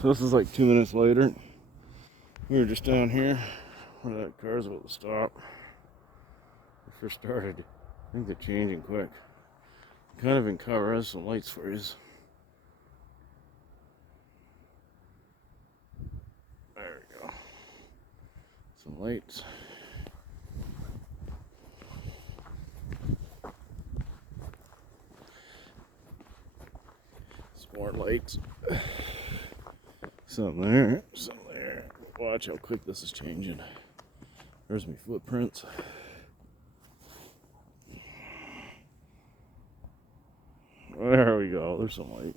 So this is like 2 minutes later. We were just down here where that car's about to stop. We first started. I think they're changing quick. Kind of in cover, has some lights for you. There we go. Some lights. Some more lights. Some there, some there. Watch how quick this is changing. There's my footprints. There we go. There's some light.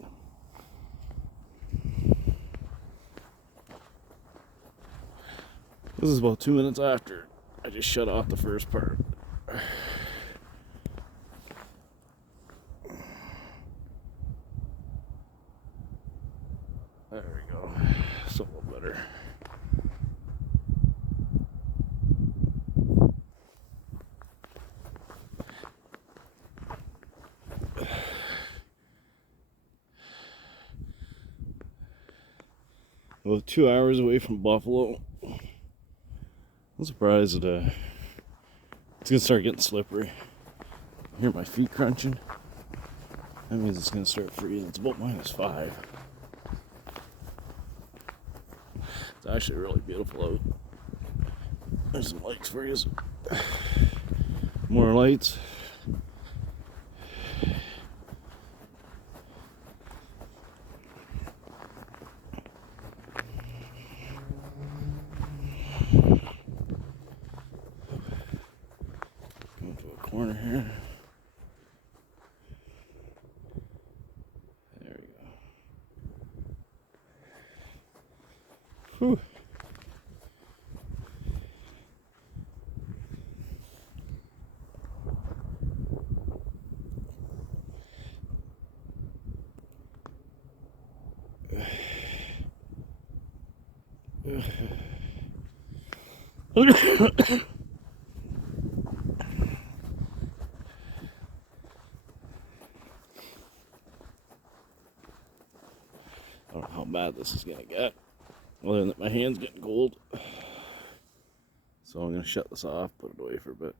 This is about 2 minutes after I just shut off the first part. There we go. It's a little better. Well, 2 hours away from Buffalo. I'm surprised that it's gonna start getting slippery. I hear my feet crunching. That means it's gonna start freezing. It's about -5. It's actually really beautiful out. There's some lights for you. More lights. Going to a corner here. There we go. Whew. I don't know how bad this is gonna get, other than that my hand's getting cold. So I'm gonna shut this off, put it away for a bit.